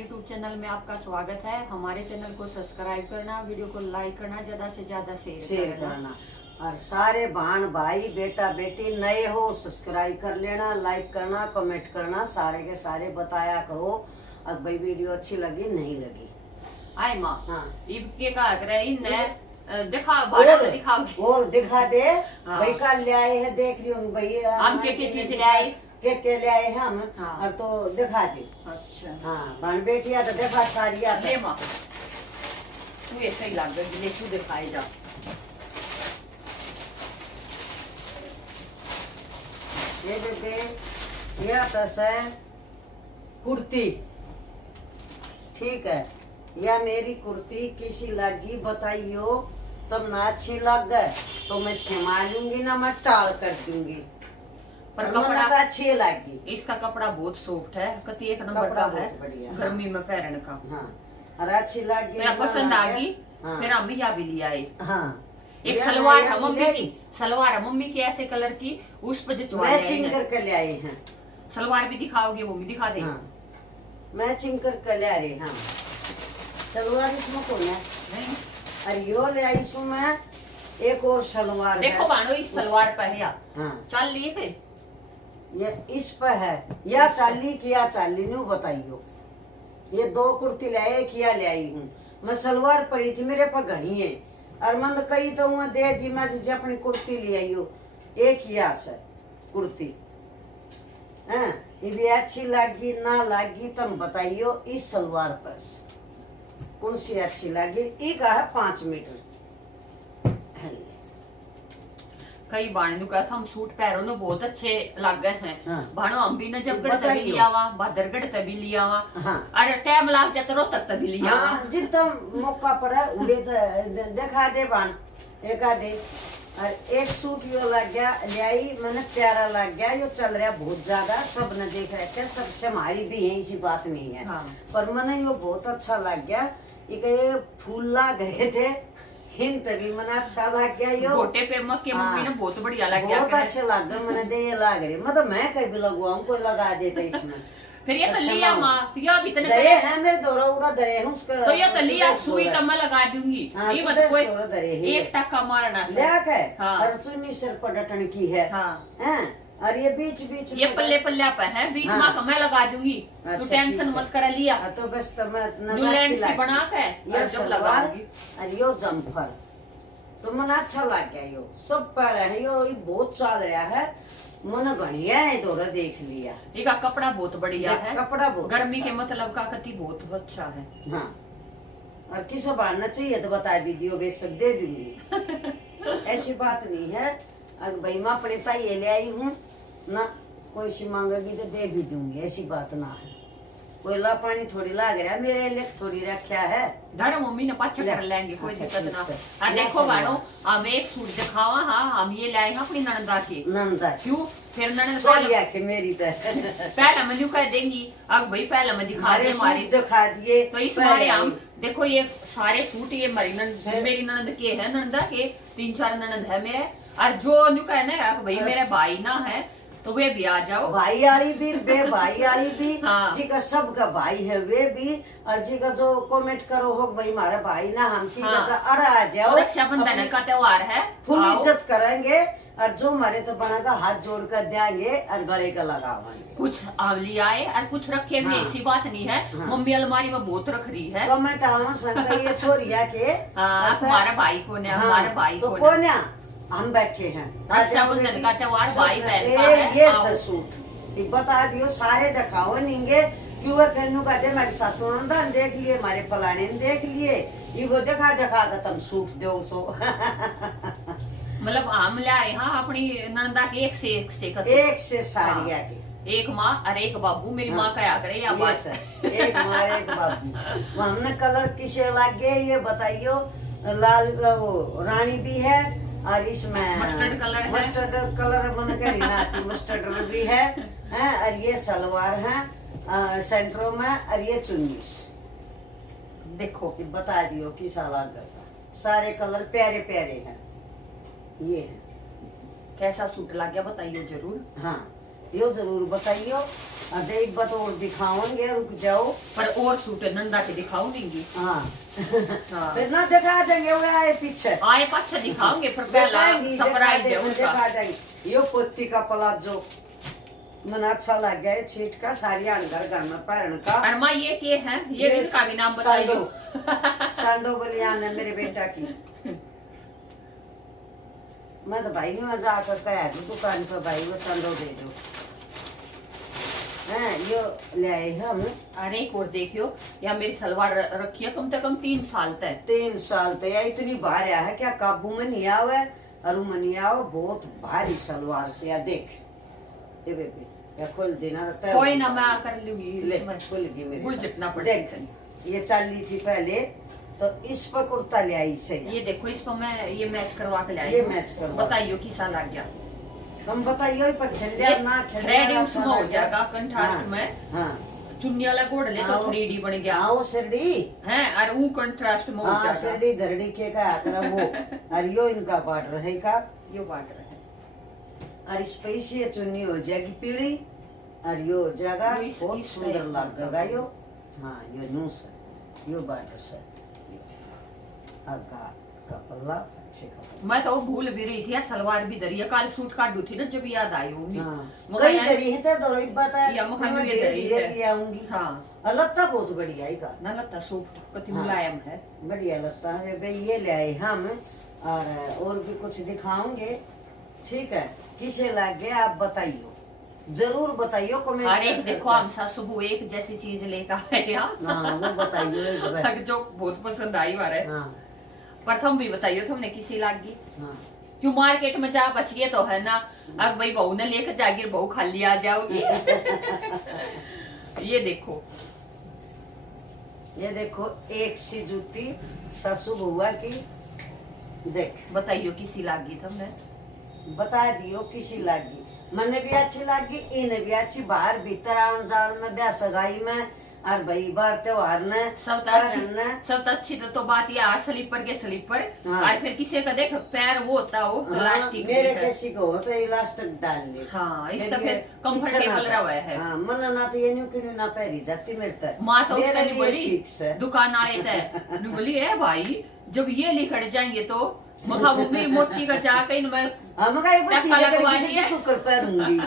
YouTube channel में आपका स्वागत है। हमारे चैनल को सब्सक्राइब करना, वीडियो को लाइक करना, ज्यादा से ज्यादा शेयर करना और सारे बहन भाई बेटा बेटी नए हो सब्सक्राइब कर लेना, लाइक करना, कमेंट करना, सारे के सारे बताया करो अब भाई वीडियो अच्छी लगी नहीं लगी। आए माँ हाँ इब के का करे इन्ने दिखा भाड़ा तो दिखाओ और दिखा दे। हाँ। भाई का ले आए हैं देख रही हूँ भाई हम के चीज ले आए के ले आए हैं हम। हाँ। और तो दिखा दे। अच्छा हाँ बहन बेटिया तो देखा सारी ले माँ तू ऐसे ही लग गई ले तू दिखाए जा। ये बेटे यह तस है कुर्ती, ठीक है। या मेरी कुर्ती किसी लगी बताइयो तब ना अच्छी लग गए तो मैं सिमा लूंगी ना मैं टाल कर दूंगी, पर कपड़ा कपड़ा तो अच्छी लगी। इसका कपड़ा बहुत सॉफ्ट है, कति एक नंबर कपड़ा का है, बहुत बढ़िया, गर्मी में पहनने का। हाँ और अच्छी लगी मेरा पसंद आ गई। हाँ। फिर हम भी या भी लिया है हाँ एक यह सलवार नया है मम्मी ले- की, सलवार है मम्मी की ऐसे कलर की, उस पर जो मैचिंग करके ले आए हैं। सलवार भी दिखाओगे वो भी दिखा दे। हाँ मैचिंग करके ले आ रहे। हाँ सलवार इसमें कौन है? नहीं अरे यो ले आई सू मैं एक और सलवार देखो है। बानो इस सलवार पर है हाँ चल लिए थे ये इस पर है या चाली किया चाली नहीं बताइयो। ये दो कुर्ती ले आई किया ले आई हूँ मैं। सलवार पड़ी थी मेरे पर घनी है और मन कही तो मैं दे दी मैं जैसे अपनी कुर्ती ले आई हो एक ही आस है कुर्ती। हाँ ये भी अच्छी लगी ना लगी तुम बताइयो। इस सलवार पर कौन सी अच्छी लगी? ये का है 5 मीटर। कई बाण नु कहता हम सूट पहरो ना बहुत अच्छे लग गए हैं। हाँ। बानो हम भी न जब गढ़ तभी बताइयो। लिया हुआ भादरगढ़ तभी लिया हुआ। हाँ अरे टाइम लाग जाता रो तक तभी लिया हुआ। हाँ जितना मौका पड़ा उड़े तो देखा दे बाण एक आधे। और एक सूट यो लग गया ले आई मैंने प्यारा लग गया यो चल रहा बहुत ज्यादा सब ने देख रखे सबसे हमारी भी है इसी बात नहीं है। हाँ। पर मैंने यो बहुत अच्छा लग गया ये फूल लग रहे थे हिंद भी मैंने अच्छा लग गया यो गोटे पे मक्के मम्मी ने हाँ। बहुत बढ़िया लग गया बहुत करे। अच्छे लग गए मैंने दे ये लग रहे मतलब मैं कभी लगवा हमको लगा देते इसमें। फिर ये तो अच्छा लिया लगा। माँ तो ये भी इतने दरे करे है मेरे दौरा उड़ा दरे है उसका तो ये तो लिया सुबह सुई सोरा। तो मैं लगा दूंगी। हाँ, ये मत सुबह कोई सोरा दरे ही एक टक्का मारना से। लिया के हाँ। और चुन्नी सिर पर डटन की है। हाँ हैं और ये बीच बीच ये में- पल्ले पल्ले पे है बीच हाँ। में मैं लगा दूंगी तू अच्छा, टेंशन ठीक मत है। कर लिया। हाँ, तो बस तो मैं न्यूलैंड से बना के ये और जब सलवार लगाऊंगी और यो जम्फर तो मन अच्छा लग गया यो सब पर है यो ये बहुत चल रहा है मन घनिया है दौरा देख लिया। इसका कपड़ा बहुत बढ़िया है, कपड़ा बहुत गर्मी अच्छा के मतलब का कति बहुत अच्छा है। हाँ और किसी बाढ़ना चाहिए तो बता वीडियो भेज सक दे दूंगी ऐसी बात नहीं है। अगर भाई मैं अपने पाई ये ले आई हूँ ना कोई सी मांगेगी तो दे भी दूंगी ऐसी बात ना है। कोई ला पानी थोड़ी लाग रहा है मेरे लिए थोड़ी रखा है। धर मम्मी ने पाछा ले। कर लेंगे कोई अच्छा, दिक्कत ठीक ना। से। और ले देखो सलवार। बानो हम एक सूट दिखावा। हाँ हम ये लाए हैं अपनी ननदा के। नंदा क्यों फिर ननद सोनिया के मेरी पे पहले मैं न्यू कह देंगी अब भाई पहले मैं दिखा हमारे दे हमारी सूट दिखा दिए तो इस बारे हम देखो ये सारे सूट ये मेरी ननद के है, ननदा के 3-4 ननद है मेरे। और जो न्यू कहना है भाई मेरे भाई ना है तो वे भी आ जाओ। भाई वाली भी बे भाई वाली भी हाँ। जी का सबका भाई है वे भी और जी का जो कमेंट करो हो भाई हमारा भाई ना हम की हाँ। अरे आ जाओ तो रक्षाबंधन का त्योहार है फुल आओ। इज्जत करेंगे और जो हमारे तो बनेगा हाथ जोड़ कर देंगे और गले का लगावाएंगे। कुछ आंवली आए और कुछ रखे भी हाँ। ऐसी बात नहीं है। हाँ। मम्मी अलमारी में बहुत रख रही है। कमेंट आवा संग ये छोरिया के हाँ हमारा भाई कौन है, हमारा भाई तो कौन कौन है हम बैठे हैं रक्षाबंधन का त्योहार सब- भाई बहन का ये- है, ये आओ। सूट ये बता दियो सारे दिखाओ निंगे क्यों कहनु कहते हमारी सासू ने देख लिए हमारे फलाने ने देख लिए ये वो दिखा दिखा कर तुम सूट दो सो मतलब हम ला रहे हाँ अपनी नंदा के एक से करते। एक से सारी आगे एक माँ और एक बाबू। मेरी माँ क्या करे या ये बात सर, एक माँ एक बाबू। हमने कलर किसे लगे ये बताइयो। लाल वो रानी भी है और इसमें मस्टर्ड कलर है। मस्टर्ड कलर मन के रिनाती मस्टर्ड भी है और ये सलवार है सेंटरों में और ये चुन्नी देखो कि बता दियो किस अलग का सारे कलर प्यारे प्यारे हैं ये है। कैसा सूट लग गया बताइए जरूर। हाँ यो जरूर बताइयो। अरे एक बात और दिखाओगे, रुक जाओ। पर और सूट नंदा के दिखाऊंगी। हाँ हाँ। फिर ना दिखा देंगे, वो आए पीछे आए पाछा दिखाओगे, पर पहला सरप्राइज है उनका। दिखा देंगे। यो पोती का प्लाजो मन अच्छा लग गया है, छीट का सारी अंदर घर में पहन का। और माँ ये के है, ये भी इनका भी नाम बताइयो। सांडो बलियान है मेरे बेटा की। मैं तो भाई में जाकर कहा दुकान पर, भाई वो सांडो दे दो। यो ले आए हम। अरे एक और देखियो, या मेरी सलवार रखी है कम से कम 3 साल तक। 3 साल तो या इतनी भारी है क्या, काबू में नहीं आवे। और मन नहीं आओ, बहुत भारी सलवार से। या देख ये बेबी, या खोल देना। कोई ना, मैं कर लूंगी। ले खुल गई मेरी। भूल जितना देख पड़ेगा। ये चाली थी पहले, तो इस पर कुर्ता ले आई से। ये देखो, इस पर मैं ये मैच करवा के लाई। ये मैच करवा। बताइयो किसा लग गया। हम बताइयो पर खेल ये ना खेल थ्रेड उसमें हो जाएगा कंट्रास्ट में। हाँ चुन्नी वाला गोड़ ले तो 3D बन गया आओ सिरडी है, और वो कंट्रास्ट में हो हाँ जाएगा। सिरडी धरड़ी के का आकर वो। और यो इनका बॉर्डर है का, ये बॉर्डर है। और इस पे से चुन्नी हो जाएगी पीली, और यो हो जाएगा बहुत सुंदर लगेगा यो। हाँ यो नूस है, यो बॉर्डर से आगा कपड़ा अच्छे कपड़ा। मैं तो भूल भी रही थी, सलवार भी दरी है। कल सूट काटू थी ना, जब याद आई हूँ। कई दरी है तो दो बताया, या मुखा में धीरे दरी धीरे है। ले आऊंगी। हाँ लगता बहुत बढ़िया है का ना, लगता सॉफ्ट कति हाँ। मुलायम है। बढ़िया लगता है भाई। ये ले आए हम, और भी कुछ दिखाओगे, ठीक है। किसे लग गया आप बताइयो, जरूर बताइयो कमेंट। अरे देखो, हम सा सुबह एक जैसी चीज लेकर आए। हाँ वो बताइयो एक बार। जो बहुत पसंद आई हमारे। हाँ प्रथम भी बताइयो तुमने किसी लागी। हाँ क्यों मार्केट में जा बचिए तो है ना, अब भाई बहू ने लेकर जागिर बहू खाली आ जाओगी। ये देखो, ये देखो एक सी जूती सासू बुआ की। देख बताइयो किसी लागी तुमने। बता दियो किसी लागी। मने भी अच्छी लागी, इन्हें भी अच्छी। बाहर भीतर आन जान में, ब्याह सगाई में, और भाई बार त्योहार में सब तो अच्छी तो बात ये स्लीपर के स्लीपर। हाँ। और फिर किसी का देख पैर वो होता हो इलास्टिक। मेरे किसी को हो तो इलास्टिक डाल ले। हाँ, इसका फिर कंफर्टेबल रहा है। हाँ मन ना तो ये न्यू क्यों ना पहरी जाती मेरे तक। माँ तो उसका नहीं बोली, ठीक से दुकान आए थे बोली है भाई, जब ये लेकर जाएंगे तो मखा मम्मी मोची का चाह कहीं मैं हम का एक बार टक्का लगवा लिया। कुकर पहनूंगी।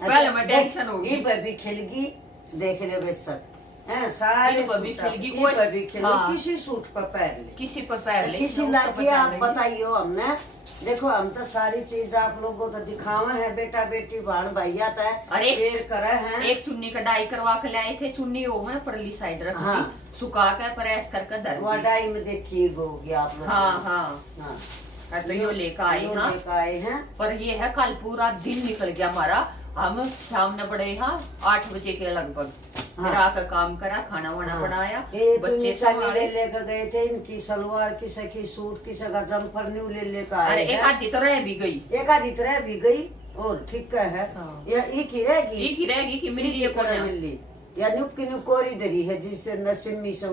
पहले मैं टेंशन होगी। ये बेबी खिलगी, देख ले बेशक है सारे ये बेबी सूट खिलगी, ये बेबी खिलगी। हाँ। किसी सूट पर पहन ले, किसी पर पैर ले, किसी लागी आप बताइयो हमने। देखो हम तो सारी चीज आप लोगों को तो दिखावे हैं, बेटा बेटी भाण भैया था अरे शेयर करे हैं। एक चुन्नी का डाई करवा के लाए थे। चुन्नी वो मैं परली साइड रख दी, हाँ। सुखा कर प्रेस करके धर दी। वाडाई में देखिए होगी आप लोग। हाँ हाँ हाँ तो यो लेकर आए। यो हाँ लेकर आए हैं। पर ये है कल पूरा दिन निकल गया हमारा। हम शाम ने बड़े 8 बजे के लगभग हाँ। फिर आकर काम करा, खाना वाना हाँ। बनाया, ये बच्चे चुन्नी संभाले। लेकर गए थे। इनकी सलवार, किसी की सूट, किसी का जम्पर न्यू ले लेकर आए अरे एक हैं। आधी तो रह भी गई। एक आधी तरह भी गई और ठीक है। हाँ। या एक ही रहेगी, एक ही रहेगी कि मिल लिए कोना कोना। मिली या नुक की नुकोरी दरी है जिससे अंदर सिम्मी से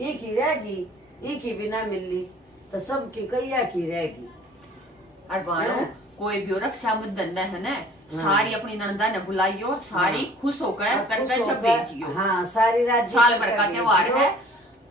एक ही रहेगी, एक ही बिना मिली तो सबकी कैया की रहेगी। और बानो हाँ। कोई भी रक्षाबंधन है ना, हाँ। सारी अपनी नंदा ने बुलाइयो, सारी हाँ। खुश होकर खुश करके होकर, जब भेजियो। हाँ सारी राज्य साल भर का त्योहार है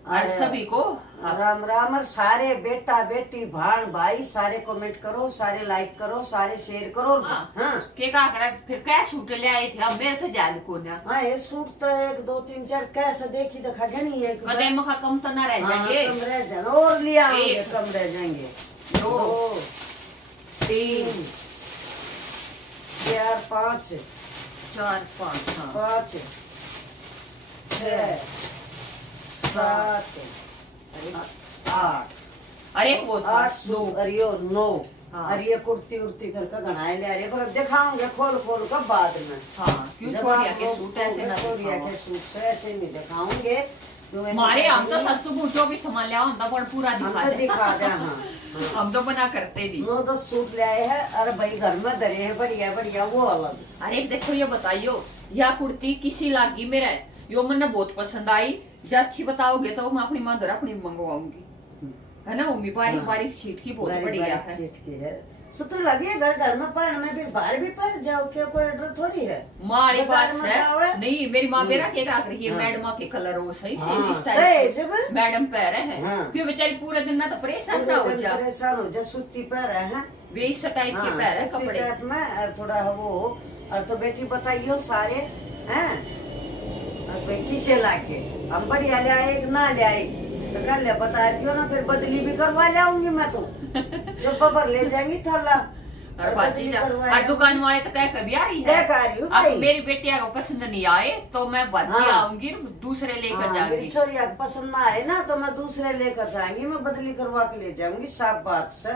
और सभी को राम राम। और सारे बेटा बेटी भाण भाई सारे कमेंट करो, सारे लाइक करो, सारे शेयर करो। हाँ। हाँ के का करे फिर क्या सूट ले आए थे। अब मेरे तो याद को ना हाँ ये सूट तो 1 2 3 4 कैसे देखी तो खा नहीं है। कदे मखा कम तो ना रह हाँ, जाएंगे। कम रह जाएंगे और लिया एक। कम रह जाएंगे। 2 2 3 4 5 4 5 हाँ 5 6 7 8 अरे वो 8 सूट और ये 9। हाँ। और ये कुर्ती उर्ती करके गणाए ले रहे, पर अब दिखाऊंगे खोल खोल कर बाद में। हाँ क्यों जब छोड़िया आप के लोग सूट ऐसे ना छोड़िया दिखाओ। के सूट से ऐसे नहीं दिखाऊंगे। हमारे हम तो सस्सू जो भी सामान लिया होता पर पूरा हम दिखा तो दे। दिखा दे। हाँ हम तो बना करते नहीं। 9 10 सूट ले आए हैं। अरे भाई घर में धरे हैं बढ़िया बढ़िया, वो अलग। अरे देखो ये बताइयो, यह कुर्ती किसी लागी मेरा यो मैंने बहुत पसंद आई। जो अच्छी बताओगे तो मैं अपनी मदर अपनी मंगवाऊंगी, है ना मम्मी। बारीक हाँ। बारीक शीट की बहुत बारीक बढ़िया बारीक है। चीट की है, सूत्र लगी है घर घर में पहन में, फिर बाहर भी पहन जाओ, क्या कोई डर थोड़ी है। मारी बाजार बात में जाओ है। है नहीं, मेरी माँ मेरा के रख रही है, मैडम के कलर वो सही हाँ, से इस सही टाइप से बे। मैडम पह रहे हैं, हाँ। क्यों बेचारी पूरे दिन ना तो परेशान ना हो जा, परेशान हो जा, सूती पहन रहे हैं। वे इस टाइप के हाँ, पह रहे सूती कपड़े। टाइप में और थोड़ा वो। और तो बेटी बताइयो सारे हैं, और बेटी से लाके हम बढ़िया ले आए कि ना ले आए तो कल ले बता दियो ना, फिर बदली भी करवा लाऊंगी मैं तो। जो खबर ले जाएंगी थाला और बाकी और दुकान वाले तो कह कभी आ रही क्या है, कह रही हूँ अब भाई? मेरी बेटिया को पसंद नहीं आए तो मैं बाजी हाँ। आऊंगी, दूसरे लेकर हाँ, जाऊंगी। मेरी छोरिया को पसंद ना आए ना तो मैं दूसरे लेकर जाएंगी, मैं बदली करवा के ले जाऊंगी, साफ बात से।